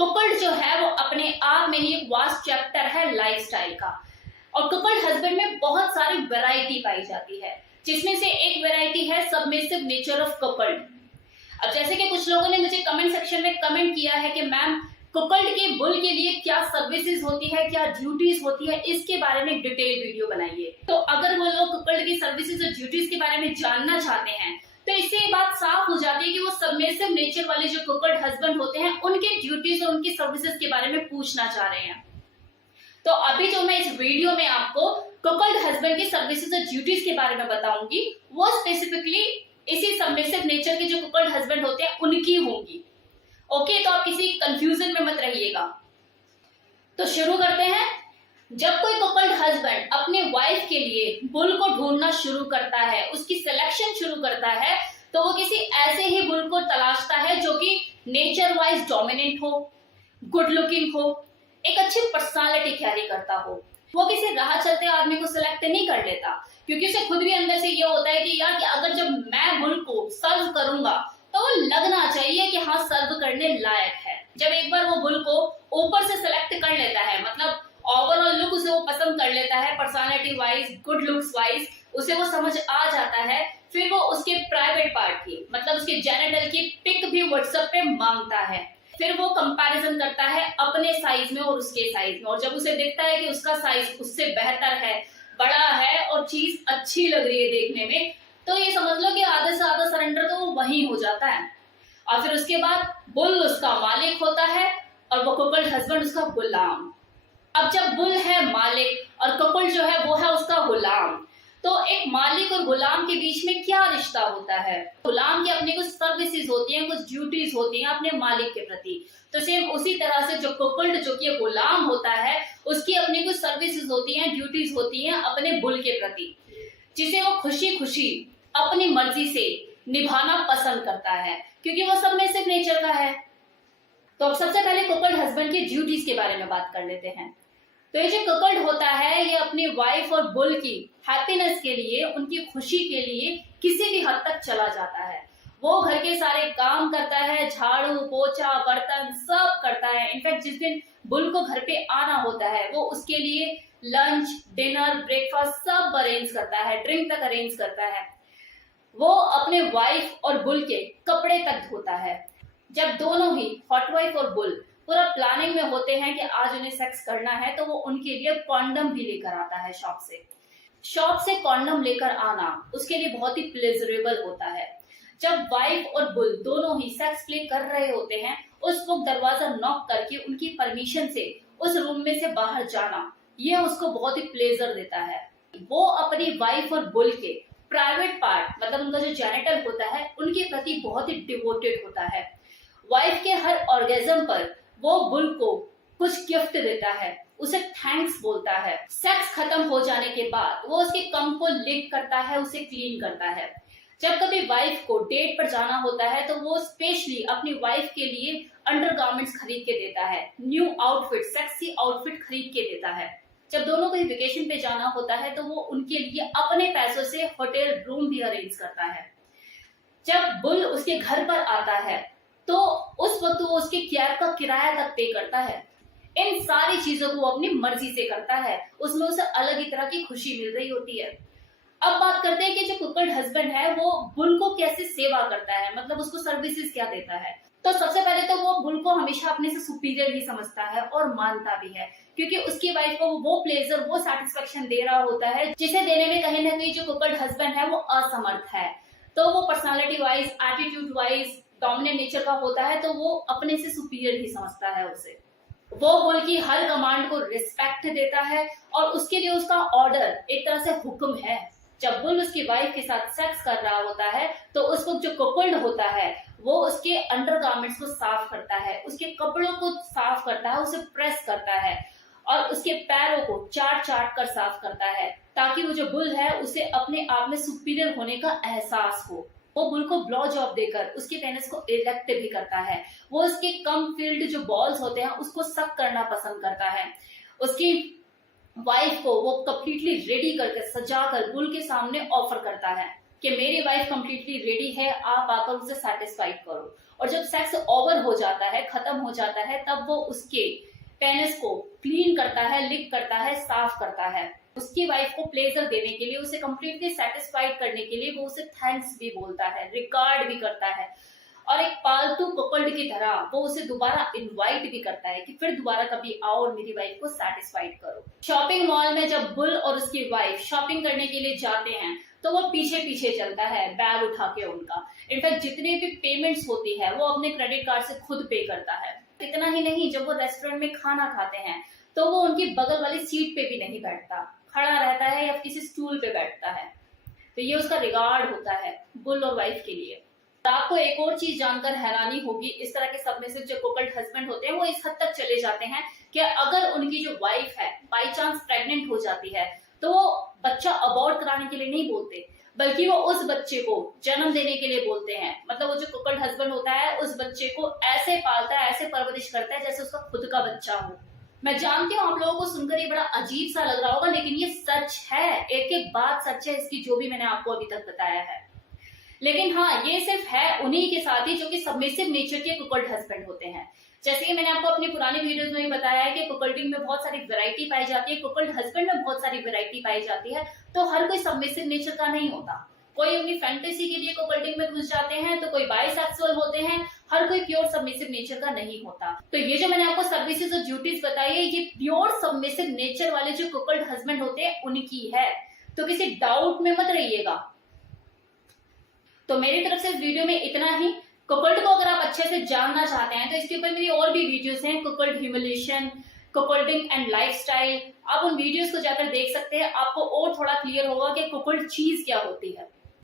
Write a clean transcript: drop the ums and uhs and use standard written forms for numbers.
कुकल्ड जो है वो अपने आप में ही एक वास्ट चैप्टर है लाइफस्टाइल का। और कुकल्ड हस्बैंड में बहुत सारी वैरायटी पाई जाती है, जिसमें से एक वैरायटी है सबमिसिव नेचर ऑफ कुकल्ड। अब जैसे कि कुछ लोगों ने मुझे कमेंट सेक्शन में कमेंट किया है कि मैम कुकल्ड के बुल के लिए क्या सर्विसेज होती है, क्या ड्यूटीज होती है, इसके बारे में एक डिटेल वीडियो बनाइए। तो अगर वो लोग कुकल्ड की सर्विसेज और ड्यूटीज के बारे में जानना चाहते हैं तो इससे ये बात साफ हो जाती है कि वो सबमिसिव नेचर वाले जो कुकल्ड हस्बैंड होते हैं उनके ड्यूटीज और उनकी सर्विसेज के बारे में पूछना चाह रहे हैं। तो अभी जो मैं इस वीडियो में आपको कुकल्ड हस्बैंड की सर्विसेज और ड्यूटीज के बारे में बताऊंगी वो स्पेसिफिकली इसी सबमिसिव नेचर के जो कुकल्ड हस्बैंड होते हैं उनकी होंगी। ओके, तो आप किसी कंफ्यूजन में मत रहिएगा। तो शुरू करते हैं। जब कोई कपल्ड हस्बैंड अपने वाइफ के लिए बुल को ढूंढना शुरू करता है, उसकी सिलेक्शन शुरू करता है, तो वो किसी ऐसे ही बुल को तलाशता है जो कि नेचर वाइज डोमिनेंट हो, गुड लुकिंग हो, एक अच्छी पर्सनालिटी कैरी करता हो। वो किसी राह चलते आदमी को सिलेक्ट नहीं कर लेता, क्योंकि उसे खुद भी अंदर से ये होता है कि यार कि अगर जब मैं बुल को सर्व करूंगा तो वो लगना चाहिए कि हाँ सर्व करने लायक है। जब एक बार वो बुल को ऊपर से सिलेक्ट कर लेता है, मतलब ओवरऑल लुक उसे वो पसंद कर लेता है, personality wise, good looks wise उसे वो समझ आ जाता है, फिर वो उसके प्राइवेट पार्ट की मतलब उसके जेनिटल की पिक भी व्हाट्सएप पे मांगता है। फिर वो कंपैरिजन करता है अपने साइज में और उसके साइज में, और जब उसे दिखता है कि उसका साइज उससे बेहतर है, बड़ा है और चीज अच्छी लग रही है देखने में, तो ये समझ लो कि आधे से आधा सरेंडर तो वो वहीं हो जाता है। और फिर उसके बाद बुल उसका मालिक होता है और वो कुकल्ड हस्बैंड उसका गुलाम। अब जब बुल है मालिक और कुकल्ड जो है वो है उसका गुलाम, तो एक मालिक और गुलाम के बीच में क्या रिश्ता होता है? गुलाम की अपनी कुछ सर्विसेज होती हैं, कुछ ड्यूटीज होती हैं अपने मालिक के प्रति। तो सेम उसी तरह से जो कुकल्ड जो कि गुलाम होता है उसकी अपनी कुछ सर्विसेज होती हैं, ड्यूटीज होती हैं अपने बुल के प्रति, जिसे वो खुशी खुशी अपनी मर्जी से निभाना पसंद करता है, क्योंकि वो सबमिसिव नेचर का है। तो अब सबसे पहले कुकल्ड हस्बैंड की ड्यूटीज के बारे में बात कर लेते हैं। तो ये जो कुकल्ड होता है ये अपनी वाइफ और बुल की हैप्पीनेस के लिए, उनकी खुशी के लिए किसी भी हद तक चला जाता है। वो घर के सारे काम करता है, झाड़ू पोछा बर्तन सब करता है। इनफैक्ट जिस दिन बुल को घर पे आना होता है वो उसके लिए लंच, डिनर, ब्रेकफास्ट सब अरेंज करता है, ड्रिंक तक अरेंज करता है। वो अपने वाइफ और बुल के कपड़े तक धोता है। जब दोनों ही हॉट वाइफ और बुल पूरा प्लानिंग में होते हैं कि आज उन्हें सेक्स करना है, तो वो उनके लिए कॉन्डम भी लेकर आता है शॉप से। शॉप से कॉन्डम लेकर आना उसके लिए बहुत ही प्लेजरेबल होता है। जब वाइफ और बुल दोनों ही सेक्स प्ले कर रहे होते हैं उस वक्त दरवाजा नॉक करके उनकी परमिशन से उस रूम में से बाहर जाना, ये उसको बहुत ही प्लेजर देता है। वो अपनी वाइफ और बुल के प्राइवेट पार्ट मतलब उनका जो जेनिटल होता है उनके प्रति बहुत ही डिवोटेड होता है। वाइफ के हर ऑर्गेजम पर वो बुल को कुछ गिफ्ट देता है, उसे थैंक्स बोलता है। सेक्स खत्म हो जाने के बाद वो उसके कम को लिक करता है, उसे क्लीन करता है। जब कभी वाइफ को डेट पर जाना होता है तो वो स्पेशली अपनी वाइफ के लिए अंडरगारमेंट्स खरीद के देता है, न्यू आउटफिट, सेक्सी आउटफिट खरीद के देता है। जब दोनों को वेकेशन पे जाना होता है तो वो उनके लिए अपने पैसों से होटल रूम भी अरेंज करता है। जब बुल उसके घर पर आता है तो उस वक्त वो उसके कैब का किराया तक पे करता है। इन सारी चीजों को वो अपनी मर्जी से करता है, उसमें उसे अलग ही तरह की खुशी मिल रही होती है। अब बात करते हैं कि जो कुकल्ड हस्बैंड है वो बुल को कैसे सेवा करता है, मतलब उसको सर्विसेज क्या देता है। तो सबसे पहले तो वो बुल को हमेशा अपने से सुपीरियर ही समझता है और मानता भी है, क्योंकि उसकी वाइफ को वो प्लेजर, वो सेटिस्फेक्शन दे रहा होता है जिसे देने में कहीं ना कहीं जो कुकल्ड हस्बैंड है वो असमर्थ है। तो वो personality wise, attitude wise dominant nature का होता है, तो वो अपने से सुपीरियर ही समझता है उसे। वो बुल की हर कमांड को रिस्पेक्ट देता है और उसके लिए उसका ऑर्डर एक तरह से हुक्म है। जब बुल उसकी वाइफ के साथ सेक्स कर रहा होता है तो उस वक्त जो कुकल्ड होता है वो उसके अंडरगारमेंट्स को साफ करता है, उसके कपड़ों को साफ करता है, उसे प्रेस करता है और उसके पैरों को चाट चाट कर साफ करता है, ताकि वो जो बुल है उसे अपने आप में सुपीरियर होने का एहसास हो। वो बुल को ब्लो जॉब देकर उसके पेनिस को इरेक्ट भी करता है। वो उसके कम फील्ड जो बॉल्स होते हैं उसको सक करना पसंद करता है। उसकी वाइफ को वो कंप्लीटली रेडी करके सजाकर बुल के सामने ऑफर करता है कि मेरी वाइफ कंप्लीटली रेडी है, आप आकर उसे सेटिस्फाइड करो। और जब सेक्स ओवर हो जाता है, खत्म हो जाता है, तब वो उसके पेनिस को क्लीन करता है, लिक करता है, साफ करता है। उसकी वाइफ को प्लेजर देने के लिए, उसे कंप्लीटली सेटिस्फाइड करने के लिए वो उसे थैंक्स भी बोलता है, रिगार्ड भी करता है, और एक पालतू कुकल्ड की तरह वो उसे दोबारा इनवाइट भी करता है कि फिर दोबारा कभी आओ और मेरी वाइफ को सेटिस्फाइड करो। शॉपिंग मॉल में जब बुल और उसकी वाइफ शॉपिंग करने के लिए जाते हैं तो वो पीछे पीछे चलता है, बैग उठा के उनका। इनफैक्ट जितने भी पेमेंट्स होती है वो अपने क्रेडिट कार्ड से खुद पे करता है। इतना ही नहीं, जब वो रेस्टोरेंट में खाना खाते हैं तो वो उनकी बगल वाली सीट पे भी नहीं बैठता, खड़ा रहता है या किसी स्टूल पे बैठता है। तो ये उसका रिगार्ड होता है बुल और वाइफ के लिए। आपको एक और चीज जानकर हैरानी होगी, इस तरह के सबमिसिव जो कुकल्ड हस्बैंड होते हैं वो इस हद तक चले जाते हैं कि अगर उनकी जो वाइफ है बाई चांस प्रेग्नेंट हो जाती है तो वो बच्चा अबॉर्ट कराने के लिए नहीं बोलते, बल्कि वो उस बच्चे को जन्म देने के लिए बोलते हैं। मतलब वो जो कुकल्ड हस्बैंड होता है उस बच्चे को ऐसे पालता है, ऐसे परवरिश करता है जैसे उसका खुद का बच्चा हो। मैं जानती हूँ आप लोगों को सुनकर ये बड़ा अजीब सा लग रहा होगा, लेकिन ये सच है, एक एक बात सच है इसकी, जो भी मैंने आपको अभी तक बताया है। लेकिन हाँ, ये सिर्फ है उन्हीं के साथ ही जो कि सबमिसिव नेचर के कुकल्ड हस्बैंड होते हैं। जैसे कि मैंने आपको अपनी पुरानी वीडियोस में भी बताया है कि कुकल्डिंग में बहुत सारी वैरायटी पाई जाती है, कुकल्ड हस्बैंड में बहुत सारी वैरायटी पाई जाती है। तो हर कोई सबमिसिव नेचर का नहीं होता, कोई अपनी फैंटेसी के लिए कुकल्डिंग में घुस जाते हैं, तो कोई बाइसेक्सुअल होते हैं, हर कोई प्योर सबमिसिव नेचर का नहीं होता। तो ये जो मैंने आपको सर्विसेज और ड्यूटीज बताई है, ये प्योर सबमिसिव नेचर वाले जो कुकल्ड हस्बैंड होते हैं उनकी है, तो किसी डाउट में मत रहिएगा। तो मेरी तरफ से इस वीडियो में इतना ही। कुकल्ड को अगर आप अच्छे से जानना चाहते हैं तो इसके ऊपर मेरी और भी वीडियोस हैं, कुकल्ड ह्यूमिलेशन, कुकल्डिंग एंड लाइफस्टाइल। आप उन वीडियोस को जाकर देख सकते हैं, आपको और थोड़ा क्लियर होगा कि कुकल्ड चीज क्या होती है।